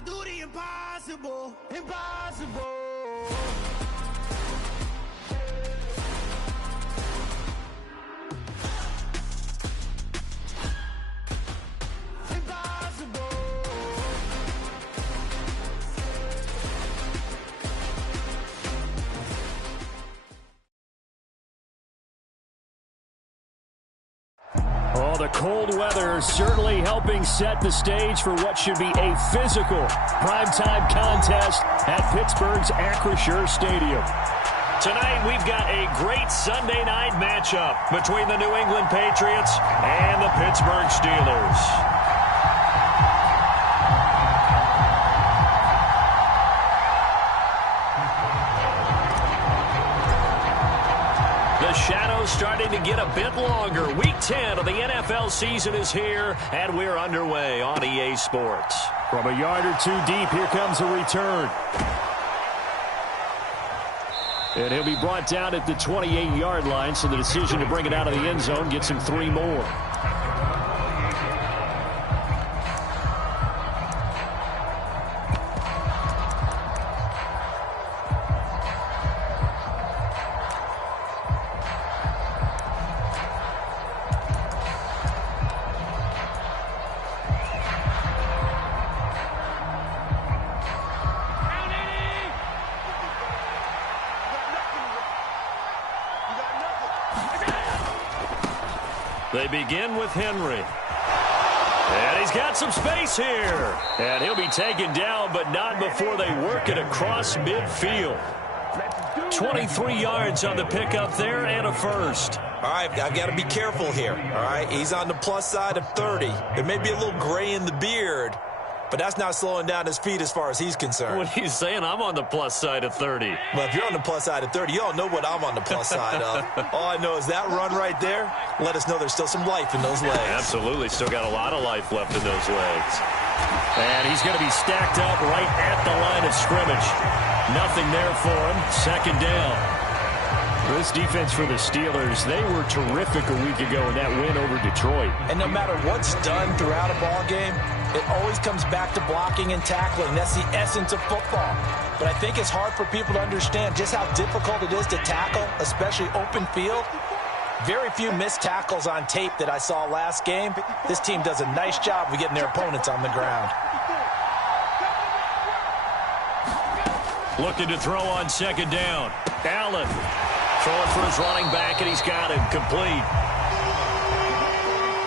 I do the impossible, impossible. Oh, the cold weather certainly helping set the stage for what should be a physical primetime contest at Pittsburgh's Acrisure Stadium. Tonight, we've got a great Sunday night matchup between the New England Patriots and the Pittsburgh Steelers. The shadow's starting to get a bit longer. Week 10 of the NFL season is here, and we're underway on EA Sports. From a yard or two deep, here comes a return. And he'll be brought down at the 28-yard line, so the decision to bring it out of the end zone gets him 3 more. They begin with Henry. And he's got some space here. And he'll be taken down, but not before they work it across midfield. 23 yards on the pickup there and a first. All right, I've got to be careful here. All right, he's on the plus side of 30. There may be a little gray in the beard, but that's not slowing down his feet as far as he's concerned. What are you saying? I'm on the plus side of 30. Well, if you're on the plus side of 30, you all know what I'm on the plus side of. All I know is that run right there let us know there's still some life in those legs. Absolutely. Still got a lot of life left in those legs. And he's going to be stacked up right at the line of scrimmage. Nothing there for him. Second down. This defense for the Steelers, they were terrific a week ago in that win over Detroit. And no matter what's done throughout a ball game, it always comes back to blocking and tackling. That's the essence of football. But I think it's hard for people to understand just how difficult it is to tackle, especially open field. Very few missed tackles on tape that I saw last game. This team does a nice job of getting their opponents on the ground. Looking to throw on second down. Allen throwing for his running back, and he's got him complete.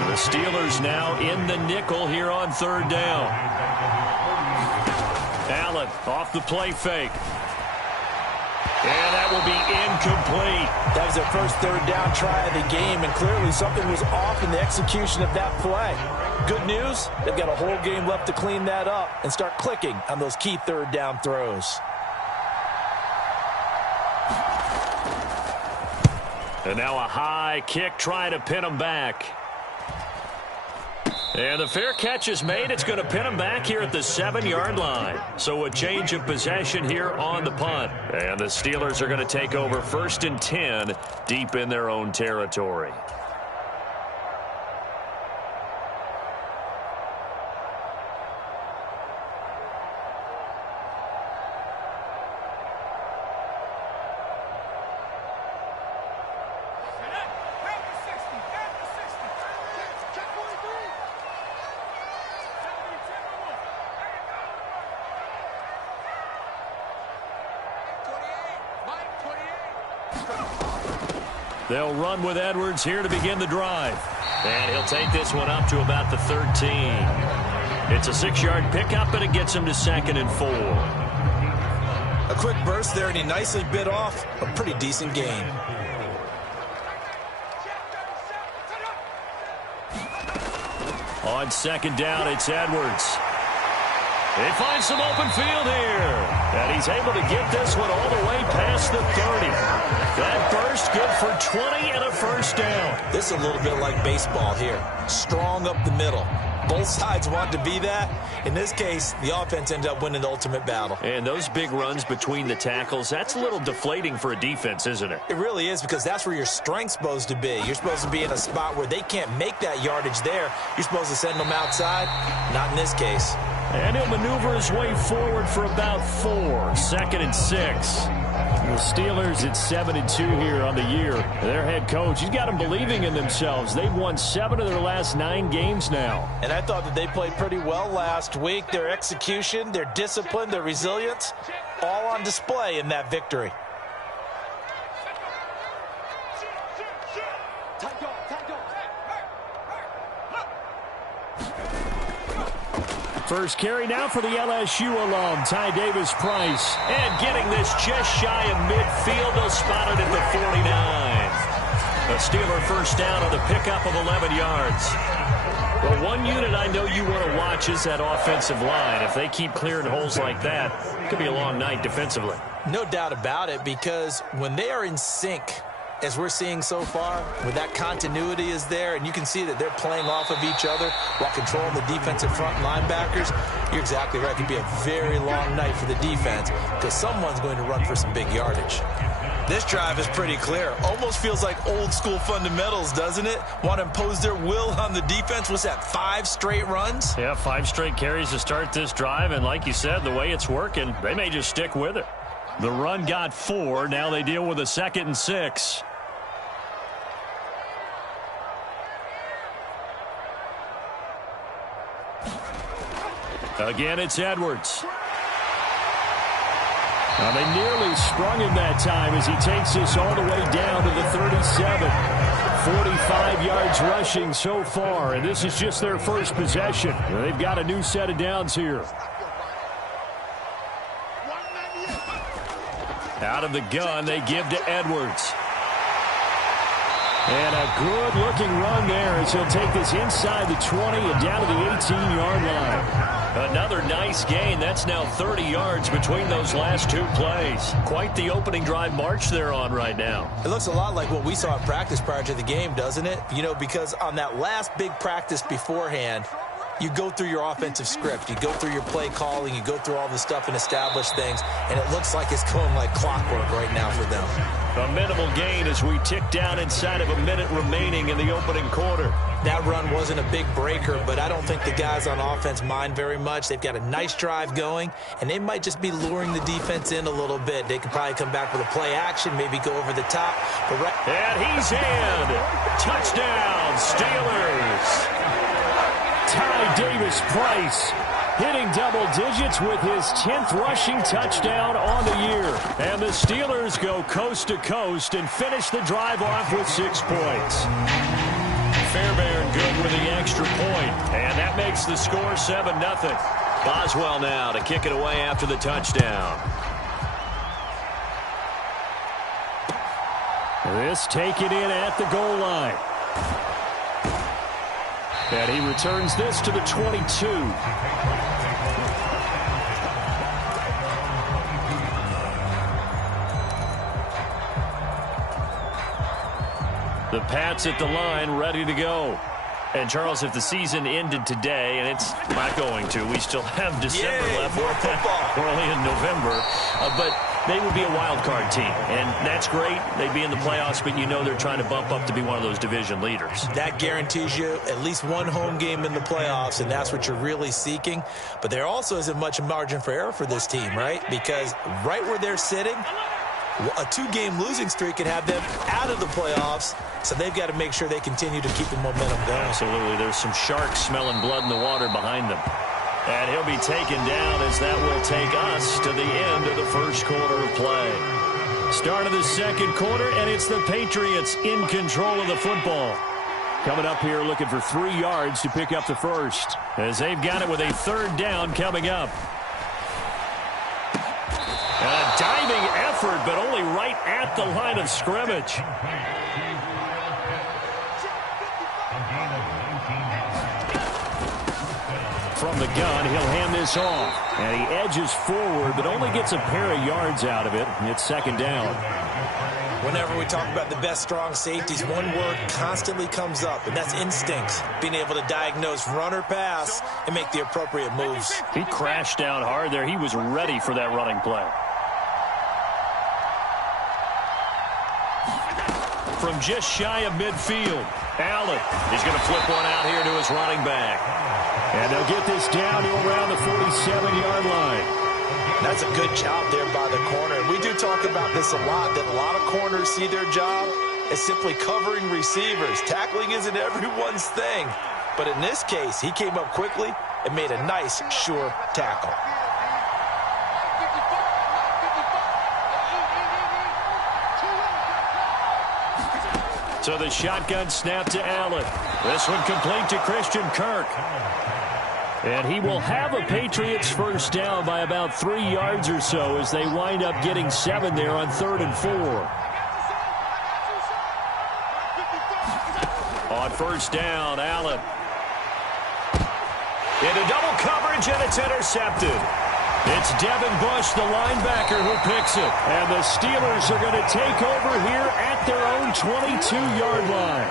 And the Steelers now in the nickel here on third down. Allen off the play fake. And that will be incomplete. That was their first third down try of the game, and clearly something was off in the execution of that play. Good news, they've got a whole game left to clean that up and start clicking on those key third down throws. And now a high kick trying to pin him back. And the fair catch is made. It's going to pin him back here at the 7-yard line. So a change of possession here on the punt. And the Steelers are going to take over 1st and 10 deep in their own territory. They'll run with Edwards here to begin the drive. And he'll take this one up to about the 13. It's a 6-yard pickup, and it gets him to 2nd and 4. A quick burst there, and he nicely bit off a pretty decent gain. On second down, it's Edwards. He finds some open field here. And he's able to get this one all the way past the 30. That burst good for 20 and a first down. This is a little bit like baseball here. Strong up the middle. Both sides want to be that. In this case, the offense ended up winning the ultimate battle. And those big runs between the tackles, that's a little deflating for a defense, isn't it? It really is, because that's where your strength's supposed to be. You're supposed to be in a spot where they can't make that yardage there. You're supposed to send them outside. Not in this case. And he'll maneuver his way forward for about 4. 2nd and 6. The Steelers at 7-2 here on the year. Their head coach, he's got them believing in themselves. They've won 7 of their last 9 games now. And I thought that they played pretty well last week. Their execution, their discipline, their resilience, all on display in that victory. First carry now for the LSU alum, Ty Davis-Price. And getting this just shy of midfield, they'll spot it at the 49. A Steeler first down on the pickup of 11 yards. Well, one unit I know you want to watch is that offensive line. If they keep clearing holes like that, it could be a long night defensively. No doubt about it, because when they are in sync, as we're seeing so far, where that continuity is there, and you can see that they're playing off of each other while controlling the defensive front linebackers, you're exactly right. It could be a very long night for the defense because someone's going to run for some big yardage. This drive is pretty clear. Almost feels like old school fundamentals, doesn't it? Want to impose their will on the defense. What's that, 5 straight runs? Yeah, 5 straight carries to start this drive, and like you said, the way it's working, they may just stick with it. The run got 4. Now they deal with a 2nd and 6. Again, it's Edwards. Now they nearly sprung him that time as he takes this all the way down to the 37. 45 yards rushing so far, and this is just their first possession. They've got a new set of downs here. Out of the gun, they give to Edwards. And a good-looking run there as he'll take this inside the 20 and down to the 18-yard line. Another nice gain. That's now 30 yards between those last 2 plays. Quite the opening drive march they're on right now. It looks a lot like what we saw in practice prior to the game, doesn't it? You know, because on that last big practice beforehand, you go through your offensive script. You go through your play calling. You go through all the stuff and establish things. And it looks like it's going like clockwork right now for them. A minimal gain as we tick down inside of a minute remaining in the opening quarter. That run wasn't a big breaker, but I don't think the guys on offense mind very much. They've got a nice drive going, and they might just be luring the defense in a little bit. They could probably come back with a play action, maybe go over the top. And he's in. Touchdown, Steelers. Ty Davis-Price hitting double digits with his 10th rushing touchdown on the year. And the Steelers go coast to coast and finish the drive off with 6 points. Fairbairn good with the extra point, and that makes the score 7-0. Boswell now to kick it away after the touchdown. This taken in at the goal line. And he returns this to the 22. The Pats at the line, ready to go. And, Charles, if the season ended today, and it's not going to, we still have December left. More football. We're only in November. But they would be a wild card team, and that's great. They'd be in the playoffs, but you know they're trying to bump up to be one of those division leaders. That guarantees you at least one home game in the playoffs, and that's what you're really seeking. But there also isn't much margin for error for this team, right? Because right where they're sitting, a 2-game losing streak could have them out of the playoffs, so they've got to make sure they continue to keep the momentum going. Absolutely. There's some sharks smelling blood in the water behind them. And he'll be taken down as that will take us to the end of the first quarter of play. Start of the second quarter, and it's the Patriots in control of the football. Coming up here looking for 3 yards to pick up the first. As they've got it with a 3rd down coming up. A diving effort, but only right at the line of scrimmage. From the gun, he'll hand this off. And he edges forward, but only gets a pair of yards out of it. It's 2nd down. Whenever we talk about the best strong safeties, one word constantly comes up, and that's instincts. Being able to diagnose run or pass and make the appropriate moves. He crashed down hard there. He was ready for that running play. from just shy of midfield. Allen, he's going to flip one out here to his running back. And they'll get this down to around the 47-yard line. That's a good job there by the corner. And we do talk about this a lot, that a lot of corners see their job as simply covering receivers. Tackling isn't everyone's thing. But in this case, he came up quickly and made a nice, sure tackle. So the shotgun snap to Allen. This one complete to Christian Kirk. And he will have a Patriots first down by about 3 yards or so as they wind up getting 7 there on 3rd and 4. On first down, Allen. Into double coverage, and it's intercepted. It's Devin Bush, the linebacker, who picks it. And the Steelers are going to take over here at their own 22-yard line.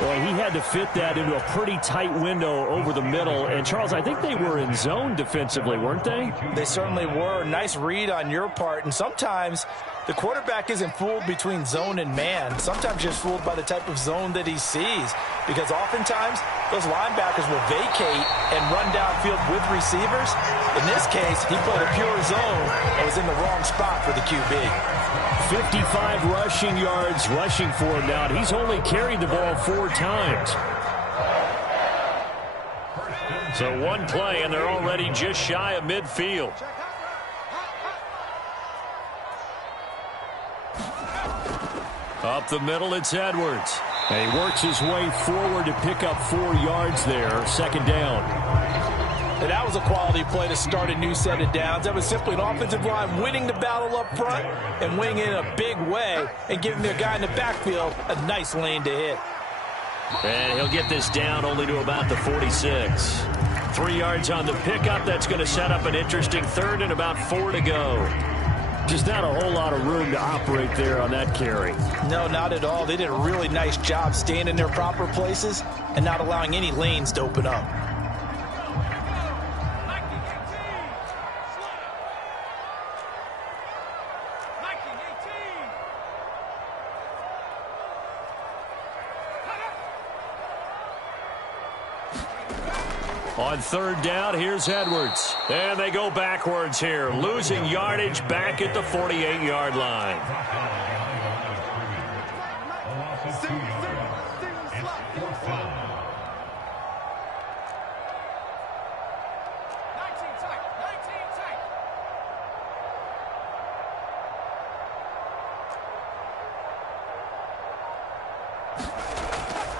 Boy, he had to fit that into a pretty tight window over the middle. And, Charles, I think they were in zone defensively, weren't they? They certainly were. Nice read on your part. And sometimes the quarterback isn't fooled between zone and man. Sometimes just fooled by the type of zone that he sees. Because oftentimes, those linebackers will vacate and run downfield with receivers. In this case, he played a pure zone and was in the wrong spot for the QB. 55 rushing yards rushing for him now. And he's only carried the ball 4 times. So one play, and they're already just shy of midfield. Up the middle, it's Edwards. And he works his way forward to pick up 4 yards there. 2nd down. And that was a quality play to start a new set of downs. That was simply an offensive line winning the battle up front and winning in a big way and giving their guy in the backfield a nice lane to hit. And he'll get this down only to about the 46. 3 yards on the pickup. That's going to set up an interesting 3rd and about 4 to go. Just not a whole lot of room to operate there on that carry. No, not at all. They did a really nice job staying in their proper places and not allowing any lanes to open up. On 3rd down, here's Edwards. And they go backwards here, losing yardage back at the 48-yard line.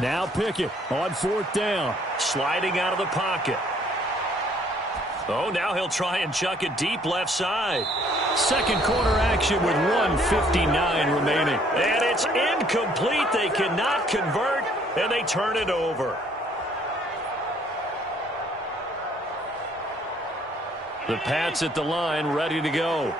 Now Pickett on 4th down. Sliding out of the pocket. Oh, now he'll try and chuck it deep left side. Second quarter action with 1:59 remaining. And it's incomplete. They cannot convert, and they turn it over. The Pats at the line, ready to go.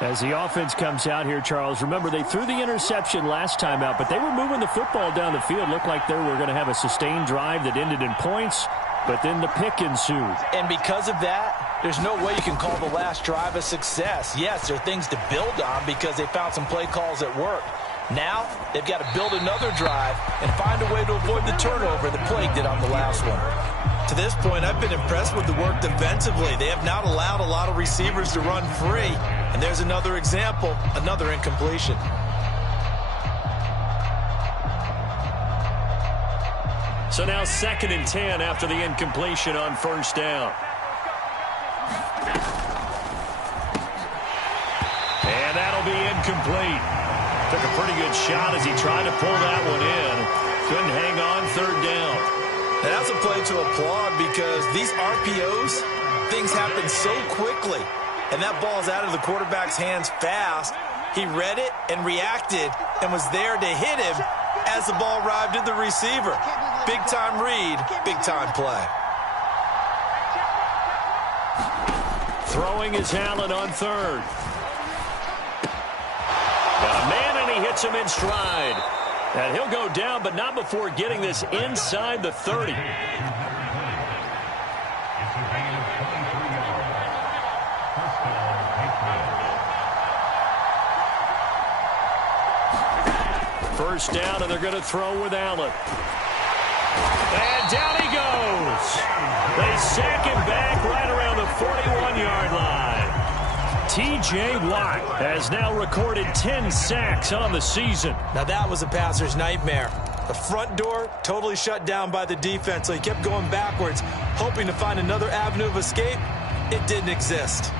As the offense comes out here, Charles, remember they threw the interception last time out, but they were moving the football down the field. Looked like they were going to have a sustained drive that ended in points, but then the pick ensued. And because of that, there's no way you can call the last drive a success. Yes, there are things to build on because they found some play calls that worked. Now, they've got to build another drive and find a way to avoid the turnover that plagued it on the last one. To this point, I've been impressed with the work defensively. They have not allowed a lot of receivers to run free. And there's another example, another incompletion. So now 2nd and 10 after the incompletion on 1st down. And that'll be incomplete. Took a pretty good shot as he tried to pull that one in. Couldn't hang on 3rd down. And that's a play to applaud because these RPOs, things happen so quickly. And that ball's out of the quarterback's hands fast. He read it and reacted and was there to hit him as the ball arrived at the receiver. Big-time read, big-time play. Throwing is Allen on 3rd. Got a man, and he hits him in stride. And he'll go down, but not before getting this inside the 30. first down, and they're going to throw with Allen. And down he goes. They sack him back right around the 41-yard line. T.J. Watt has now recorded 10 sacks on the season. Now that was a passer's nightmare. The front door totally shut down by the defense, so he kept going backwards, hoping to find another avenue of escape. It didn't exist.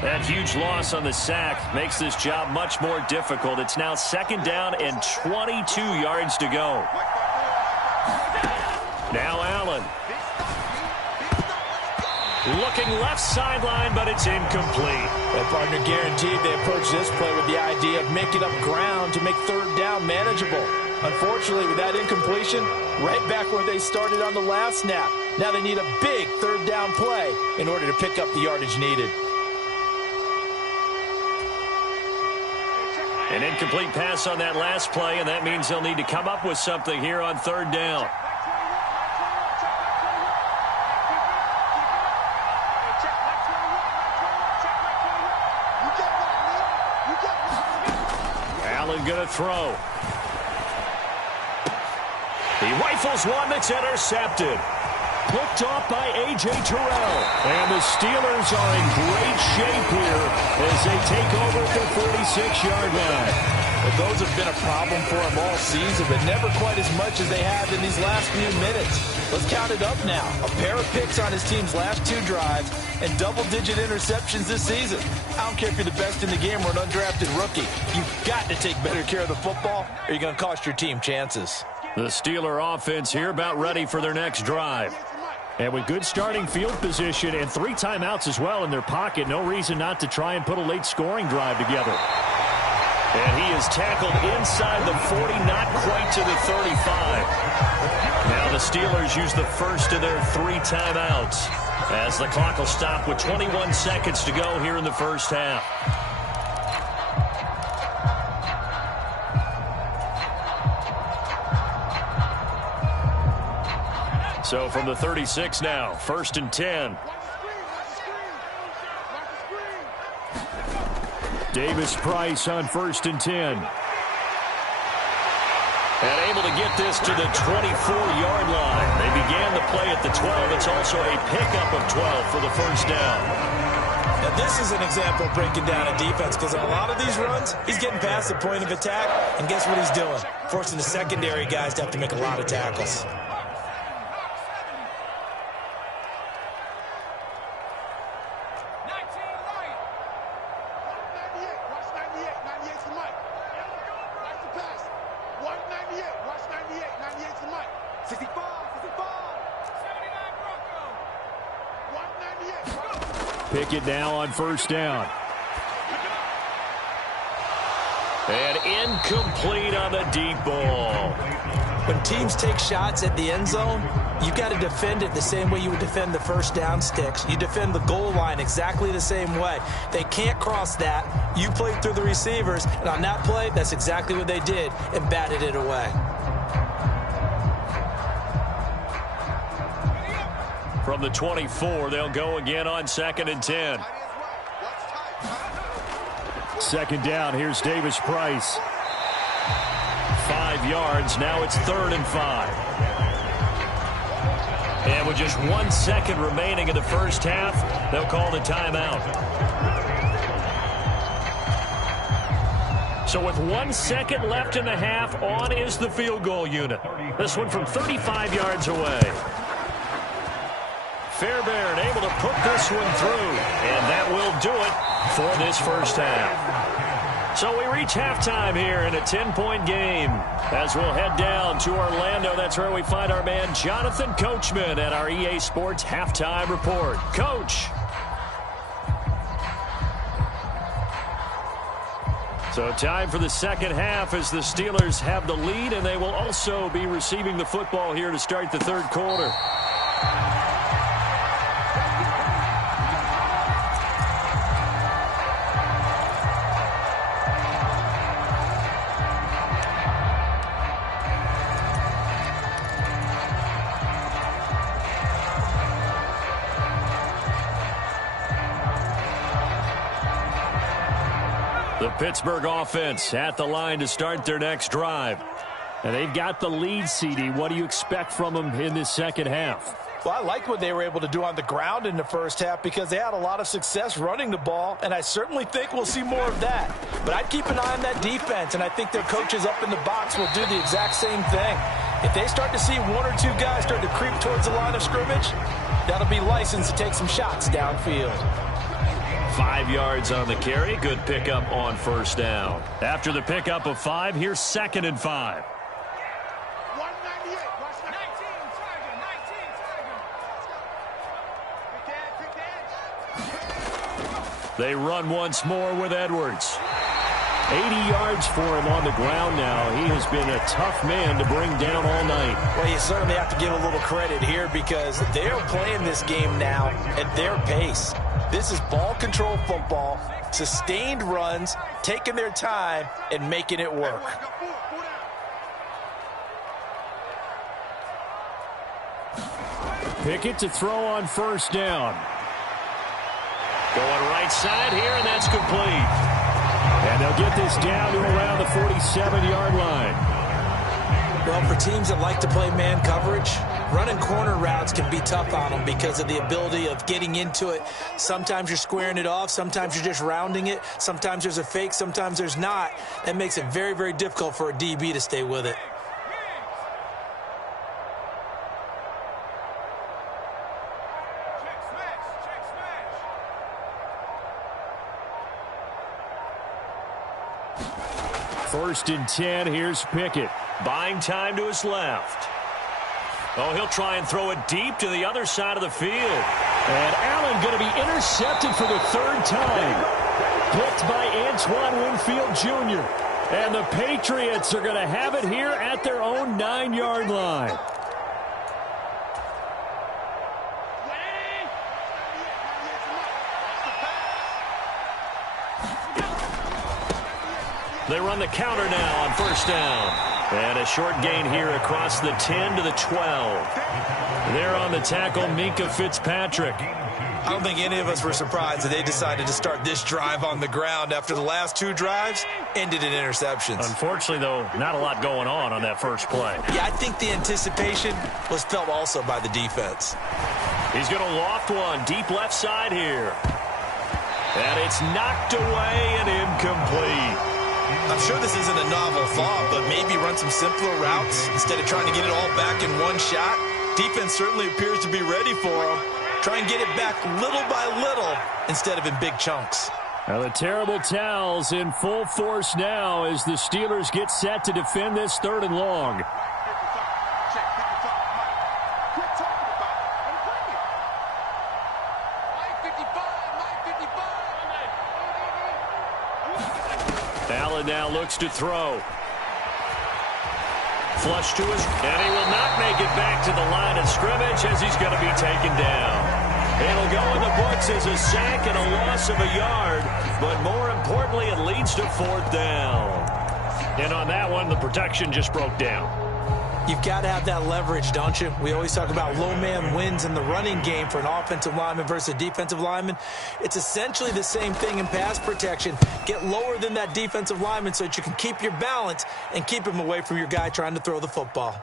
That huge loss on the sack makes this job much more difficult. It's now second down and 22 yards to go. Now Allen. Looking left sideline, but it's incomplete. That partner guaranteed they approach this play with the idea of making up ground to make third down manageable. Unfortunately, with that incompletion, right back where they started on the last snap. Now they need a big third down play in order to pick up the yardage needed. An incomplete pass on that last play, and that means they'll need to come up with something here on third down. Allen going to throw. He rifles one that's intercepted. Picked off by A.J. Terrell. And the Steelers are in great shape here as they take over at the 46-yard line. Well, those have been a problem for them all season, but never quite as much as they have in these last few minutes. Let's count it up now. A pair of picks on his team's last 2 drives and double-digit interceptions this season. I don't care if you're the best in the game or an undrafted rookie. You've got to take better care of the football or you're going to cost your team chances. The Steeler offense here about ready for their next drive. And with good starting field position and 3 timeouts as well in their pocket, no reason not to try and put a late scoring drive together. And he is tackled inside the 40, not quite to the 35. Now the Steelers use the first of their 3 timeouts as the clock will stop with 21 seconds to go here in the first half. So from the 36 now, 1st and 10. Davis Price on 1st and 10. And able to get this to the 24-yard line. They began the play at the 12. It's also a pickup of 12 for the first down. Now this is an example of breaking down a defense because on a lot of these runs, he's getting past the point of attack. And guess what he's doing? Forcing the secondary guys to have to make a lot of tackles. Pickett now on 1st down. And incomplete on the deep ball. When teams take shots at the end zone, you got to defend it the same way you would defend the first down sticks. You defend the goal line exactly the same way. They can't cross that. You play through the receivers, and on that play, that's exactly what they did and batted it away. From the 24, they'll go again on 2nd and 10. 2nd down, here's Davis Price. 5 yards, now it's 3rd and 5. And with just 1 second remaining in the first half, they'll call the timeout. So with 1 second left in the half, on is the field goal unit. This one from 35 yards away. Fairbairn able to put this one through, and that will do it for this first half. So we reach halftime here in a 10-point game as we'll head down to Orlando. That's where we find our man Jonathan Coachman at our EA Sports Halftime Report. Coach. So time for the second half as the Steelers have the lead, and they will also be receiving the football here to start the third quarter. The Pittsburgh offense at the line to start their next drive. And they've got the lead, CD. What do you expect from them in this second half? Well, I liked what they were able to do on the ground in the first half because they had a lot of success running the ball, and I certainly think we'll see more of that. But I'd keep an eye on that defense, and I think their coaches up in the box will do the exact same thing. If they start to see one or two guys start to creep towards the line of scrimmage, that'll be licensed to take some shots downfield. 5 yards on the carry. Good pickup on first down. After the pickup of 5, here's 2nd and 5. They run once more with Edwards. 80 yards for him on the ground now. He has been a tough man to bring down all night. Well, you certainly have to give a little credit here because they're playing this game now at their pace. This is ball control football, sustained runs, taking their time, and making it work. Pickett to throw on first down. Going right side here, and that's complete. And they'll get this down to around the 47-yard line. Well, for teams that like to play man coverage, running corner routes can be tough on them because of the ability of getting into it. Sometimes you're squaring it off. Sometimes you're just rounding it. Sometimes there's a fake. Sometimes there's not. That makes it very, very difficult for a DB to stay with it. First and 10, here's Pickett. Buying time to his left. Oh, he'll try and throw it deep to the other side of the field. And Allen going to be intercepted for the 3rd time. Picked by Antoine Winfield Jr. And the Patriots are going to have it here at their own 9-yard line. They run the counter now on first down. And a short gain here across the 10 to the 12. There on the tackle, Minkah Fitzpatrick. I don't think any of us were surprised that they decided to start this drive on the ground after the last 2 drives ended in interceptions. Unfortunately, though, not a lot going on that first play. Yeah, I think the anticipation was felt also by the defense. He's going to loft one deep left side here. And it's knocked away and incomplete. I'm sure this isn't a novel thought, but maybe run some simpler routes instead of trying to get it all back in one shot. Defense certainly appears to be ready for him. Try and get it back little by little instead of in big chunks. Now the terrible towels in full force now as the Steelers get set to defend this 3rd and long. Allen now looks to throw. Flush to his, and he will not make it back to the line of scrimmage as he's going to be taken down. It'll go in the books as a sack and a loss of a yard, but more importantly, it leads to 4th down. And on that one, the protection just broke down. You've got to have that leverage, don't you? We always talk about low man wins in the running game for an offensive lineman versus a defensive lineman. It's essentially the same thing in pass protection. Get lower than that defensive lineman so that you can keep your balance and keep him away from your guy trying to throw the football.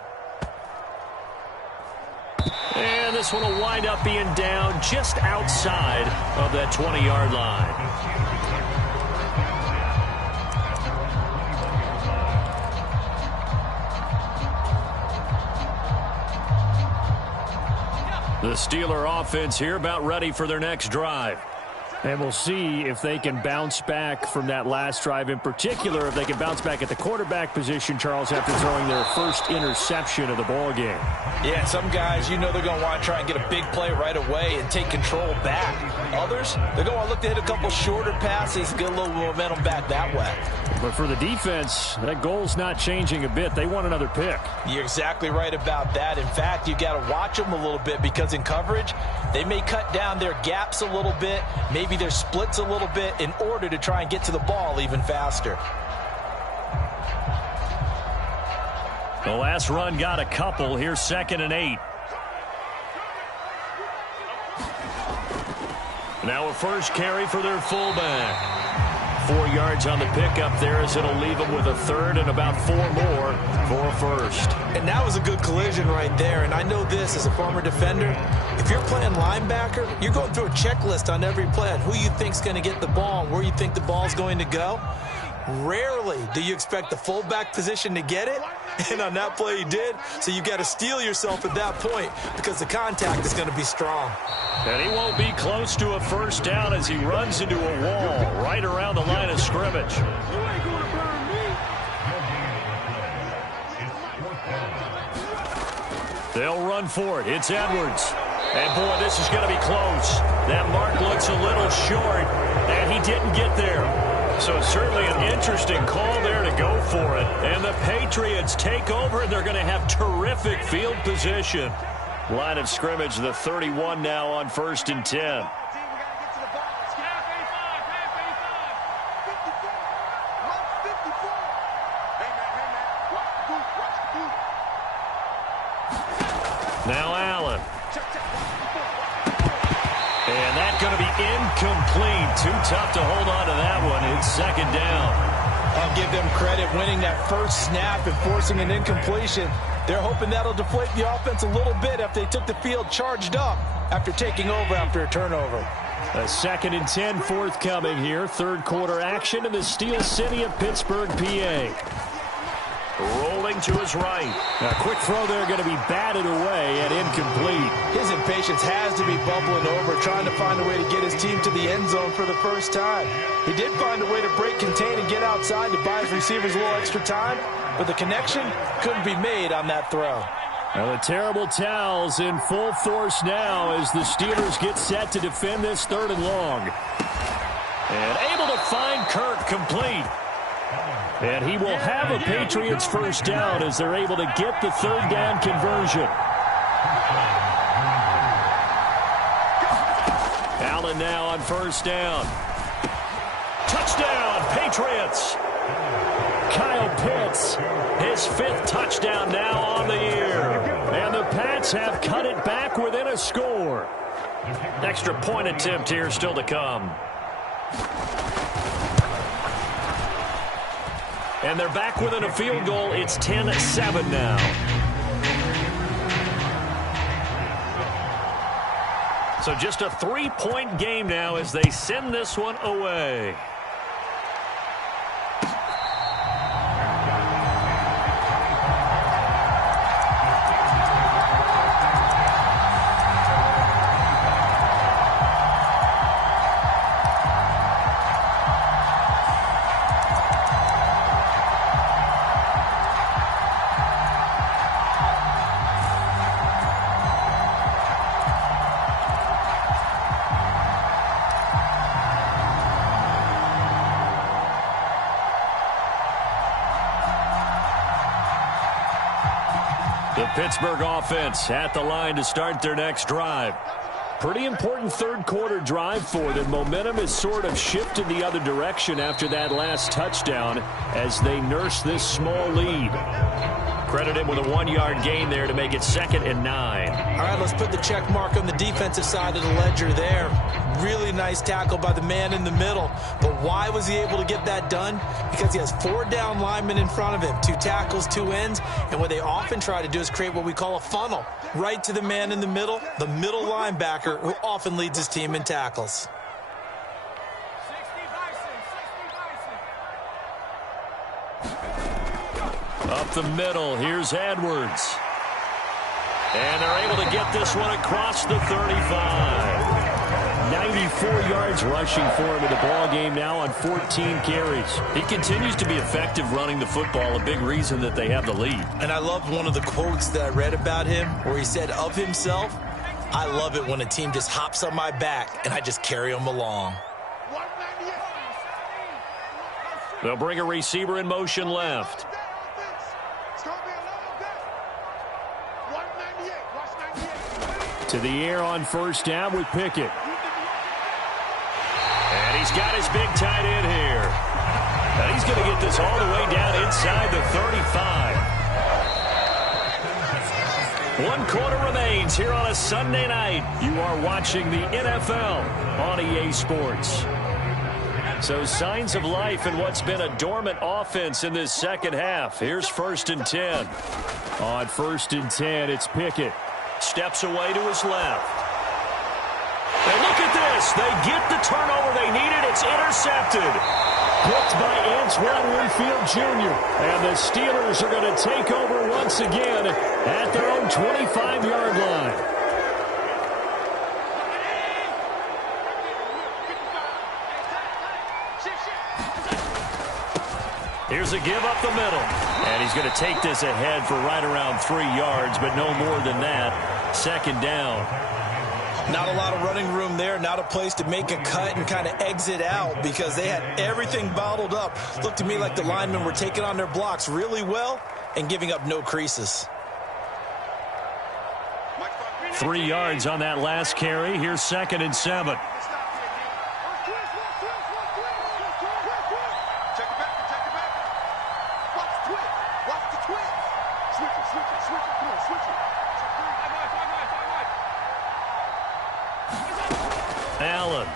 And this one will wind up being down just outside of that 20-yard line. The Steeler offense here about ready for their next drive. And we'll see if they can bounce back from that last drive, in particular, if they can bounce back at the quarterback position, Charles, after throwing their first interception of the ball game. Yeah, some guys, you know they're going to want to try and get a big play right away and take control back. Others, they're going to look to hit a couple shorter passes, get a little momentum back that way. But for the defense, that goal's not changing a bit. They want another pick. You're exactly right about that. In fact, you got to watch them a little bit because in coverage, they may cut down their gaps a little bit, maybe their splits a little bit in order to try and get to the ball even faster. The last run got a couple. Here's 2nd and 8. Now a first carry for their fullback. 4 yards on the pickup there as it'll leave him with a third and about 4 more for a first. And that was a good collision right there. And I know this as a former defender. If you're playing linebacker, you're going through a checklist on every play on who you think's going to get the ball and where you think the ball's going to go. Rarely do you expect the fullback position to get it. And on that play he did. So you've got to steel yourself at that point because the contact is going to be strong. And he won't be close to a first down as he runs into a wall right around the line of scrimmage. They'll run for it. It's Edwards. And, boy, this is going to be close. That mark looks a little short, and he didn't get there. So certainly an interesting call there to go for it. And the Patriots take over, and they're going to have terrific field position. Line of scrimmage, the 31 now on 1st and 10. Now Allen. And that's going to be incomplete. Too tough to hold on to that one. It's 2nd down. I'll give them credit winning that first snap and forcing an incompletion. They're hoping that'll deflate the offense a little bit after they took the field charged up after taking over after a turnover. A 2nd and 10 forthcoming here. 3rd quarter action in the Steel City of Pittsburgh, PA. Rolling to his right. A quick throw there going to be batted away and incomplete. His impatience has to be bubbling over, trying to find a way to get his team to the end zone for the first time. He did find a way to break, contain, and get outside to buy his receivers a little extra time, but the connection couldn't be made on that throw. Now the terrible towels in full force now as the Steelers get set to defend this 3rd and long. And able to find Kirk complete. And he will have a Patriots first down as they're able to get the 3rd down conversion. Allen now on 1st down. Touchdown, Patriots. Kyle Pitts, his 5th touchdown now on the year. And the Pats have cut it back within a score. Extra point attempt here still to come. And they're back within a field goal. It's 10-7 now. So just a 3-point game now as they send this one away. The Pittsburgh offense at the line to start their next drive. Pretty important 3rd quarter drive for them. Momentum has sort of shifted the other direction after that last touchdown as they nurse this small lead. Credit him with a 1-yard gain there to make it 2nd and 9. All right, let's put the check mark on the defensive side of the ledger there. Really nice tackle by the man in the middle. But why was he able to get that done? Because he has 4 down linemen in front of him, 2 tackles, 2 ends. And what they often try to do is create what we call a funnel. Right to the man in the middle linebacker who often leads his team in tackles. Up the middle, here's Edwards. And they're able to get this one across the 35. 94 yards rushing for him in the ball game now on 14 carries. He continues to be effective running the football, a big reason that they have the lead. And I love one of the quotes that I read about him where he said of himself, "I love it when a team just hops on my back and I just carry them along." They'll bring a receiver in motion left. To the air on 1st down with Pickett. And he's got his big tight end here. And he's going to get this all the way down inside the 35. 1 quarter remains here on a Sunday night. You are watching the NFL on EA Sports. So signs of life in what's been a dormant offense in this second half. Here's 1st and 10. On 1st and 10, it's Pickett. Steps away to his left. And look at this. They get the turnover they needed. It's intercepted. Picked by Antoine Winfield Jr. And the Steelers are going to take over once again at their own 25-yard line. Here's a give up the middle. And he's going to take this ahead for right around 3 yards, but no more than that. 2nd down. Not a lot of running room there, not a place to make a cut and kind of exit out because they had everything bottled up. Looked to me like the linemen were taking on their blocks really well and giving up no creases. 3 yards on that last carry. Here's 2nd and 7. Allen.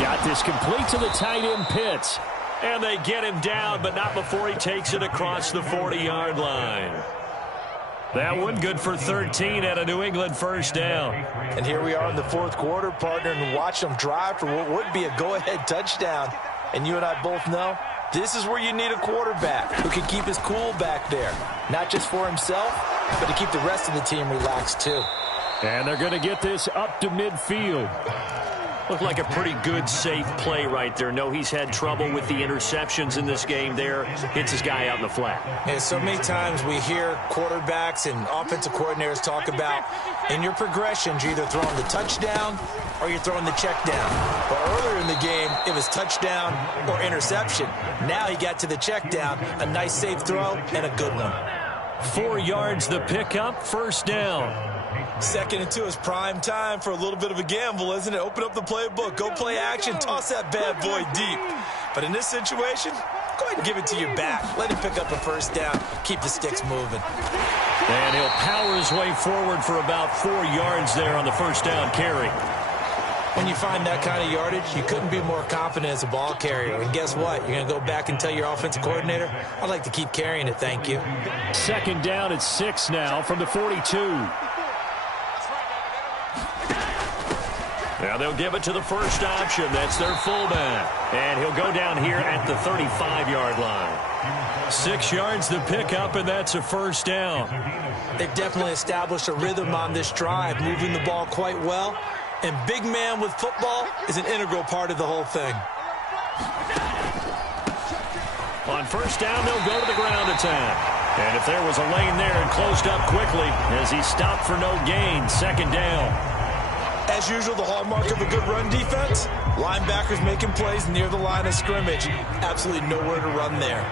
Got this complete to the tight end Pitts. And they get him down, but not before he takes it across the 40-yard line. That one good for 13 at a New England 1st down. And here we are in the 4th quarter, partner, and watch them drive for what would be a go-ahead touchdown. And you and I both know this is where you need a quarterback who can keep his cool back there. Not just for himself, but to keep the rest of the team relaxed too. And they're going to get this up to midfield. Looked like a pretty good, safe play right there. No, he's had trouble with the interceptions in this game there. Hits his guy out in the flat. Yeah, so many times we hear quarterbacks and offensive coordinators talk about in your progressions, you're either throwing the touchdown or you're throwing the check down. But earlier in the game, it was touchdown or interception. Now he got to the check down, a nice safe throw, and a good one. 4 yards the pickup, 1st down. 2nd and 2 is prime time for a little bit of a gamble, isn't it? Open up the playbook, go play action, toss that bad boy deep. But in this situation, go ahead and give it to your back. Let him pick up a 1st down, keep the sticks moving. And he'll power his way forward for about 4 yards there on the 1st down carry. When you find that kind of yardage, you couldn't be more confident as a ball carrier. And guess what? You're going to go back and tell your offensive coordinator, I'd like to keep carrying it, thank you. 2nd down at 6 now from the 42. Now they'll give it to the first option. That's their fullback. And he'll go down here at the 35-yard line. 6 yards the pickup, and that's a 1st down. They've definitely established a rhythm on this drive, moving the ball quite well. And big man with football is an integral part of the whole thing. On 1st down, they'll go to the ground attack. And if there was a lane there, it closed up quickly as he stopped for no gain. 2nd down. As usual, the hallmark of a good run defense, linebackers making plays near the line of scrimmage. Absolutely nowhere to run there.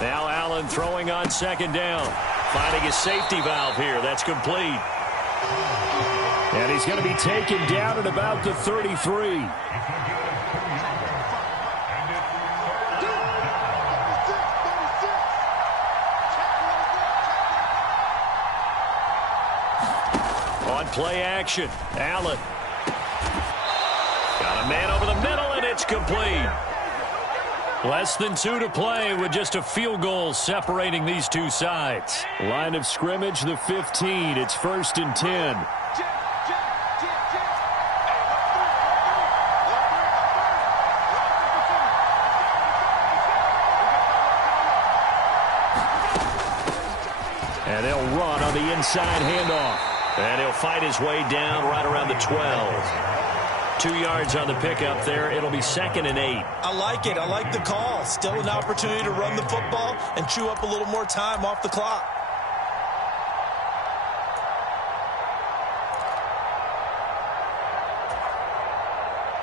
Now Allen throwing on 2nd down. Finding a safety valve here. That's complete. And he's going to be taken down at about the 33. On play action, Allen. Got a man over the middle, and it's complete. Less than 2 to play with just a field goal separating these two sides. Line of scrimmage, the 15. It's 1st and 10. And they'll run on the inside handoff. And he'll fight his way down right around the 12. 2 yards on the pickup there. It'll be 2nd and 8. I like it. I like the call. Still an opportunity to run the football and chew up a little more time off the clock.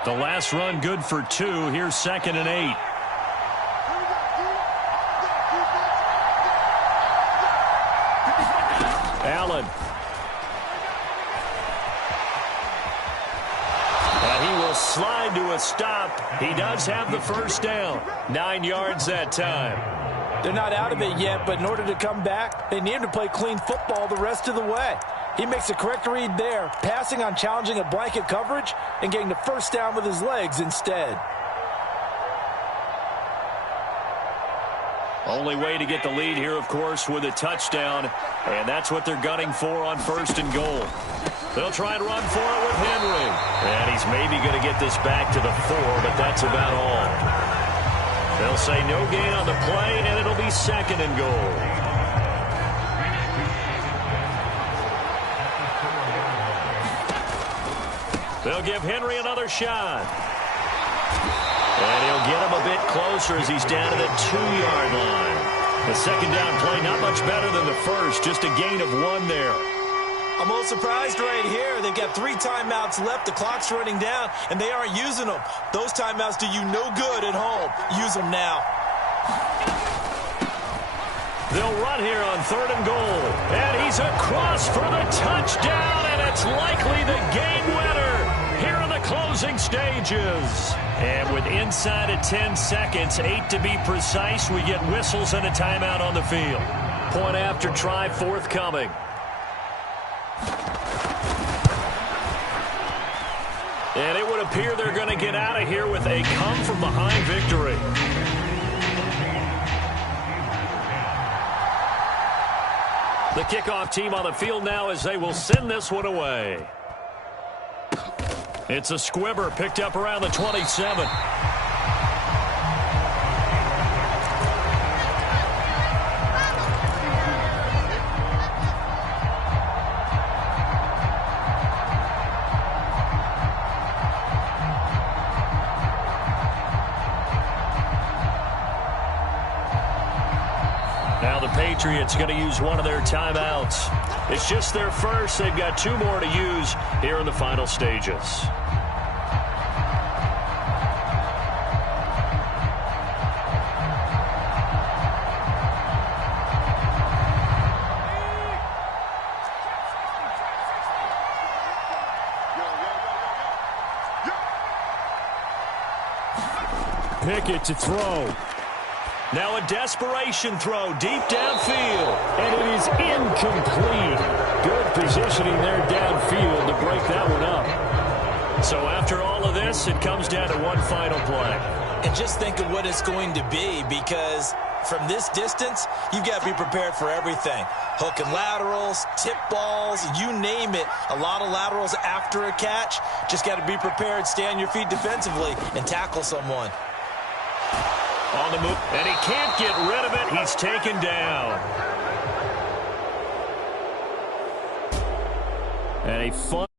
The last run good for 2. Here's 2nd and 8. Allen. Slide to a stop. He does have the 1st down. 9 yards that time. They're not out of it yet, but in order to come back, they need to play clean football the rest of the way. He makes a correct read there, passing on challenging a blanket coverage and getting the first down with his legs instead. Only way to get the lead here, of course, with a touchdown, and that's what they're gunning for on 1st and goal. They'll try and run for it with Henry. And he's maybe going to get this back to the 4, but that's about all. They'll say no gain on the play, and it'll be 2nd and goal. They'll give Henry another shot. And he'll get him a bit closer as he's down to the 2-yard line. The 2nd down play not much better than the first, just a gain of 1 there. I'm a little surprised right here. They've got 3 timeouts left. The clock's running down, and they aren't using them. Those timeouts do you no good at home. Use them now. They'll run here on 3rd and goal. And he's across for the touchdown, and it's likely the game winner here in the closing stages. And with inside of 10 seconds, 8 to be precise, we get whistles and a timeout on the field. Point after try forthcoming. And it would appear they're going to get out of here with a come-from-behind victory. The kickoff team on the field now as they will send this one away. It's a squibber picked up around the 27. Now the Patriots going to use one of their timeouts. It's just their first. They've got 2 more to use here in the final stages. Pickett to throw. Now a desperation throw deep downfield. And it is incomplete. Good positioning there downfield to break that one up. So after all of this, it comes down to one final play. And just think of what it's going to be, because from this distance, you've got to be prepared for everything. Hook and laterals, tip balls, you name it. A lot of laterals after a catch. Just got to be prepared, stay on your feet defensively, and tackle someone. On the move, and he can't get rid of it. He's taken down. And a fun